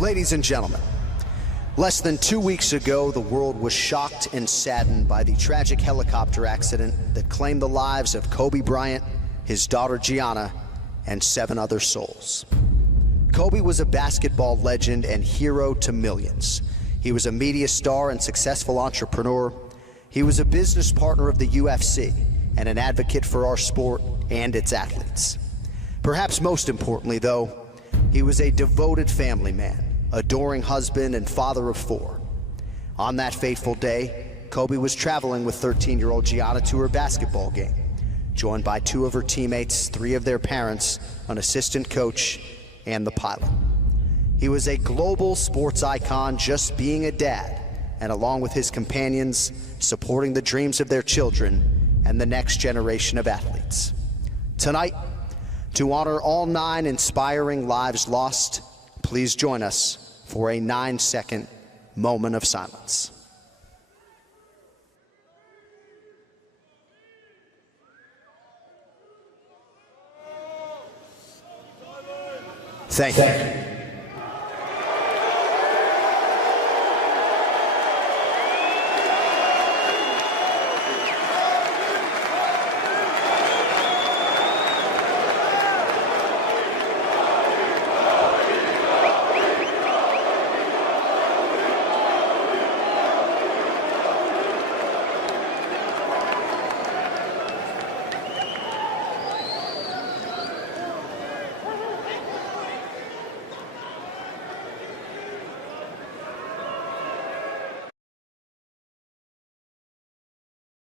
Ladies and gentlemen, less than 2 weeks ago, the world was shocked and saddened by the tragic helicopter accident that claimed the lives of Kobe Bryant, his daughter Gianna, and 7 other souls. Kobe was a basketball legend and hero to millions. He was a media star and successful entrepreneur. He was a business partner of the UFC and an advocate for our sport and its athletes. Perhaps most importantly, though, he was a devoted family man, adoring husband and father of 4. On that fateful day, Kobe was traveling with 13-year-old Gianna to her basketball game, joined by 2 of her teammates, 3 of their parents, an assistant coach, and the pilot. He was a global sports icon, just being a dad, and along with his companions, supporting the dreams of their children and the next generation of athletes. Tonight, to honor all 9 inspiring lives lost, please join us for a 9-second moment of silence. Thank you.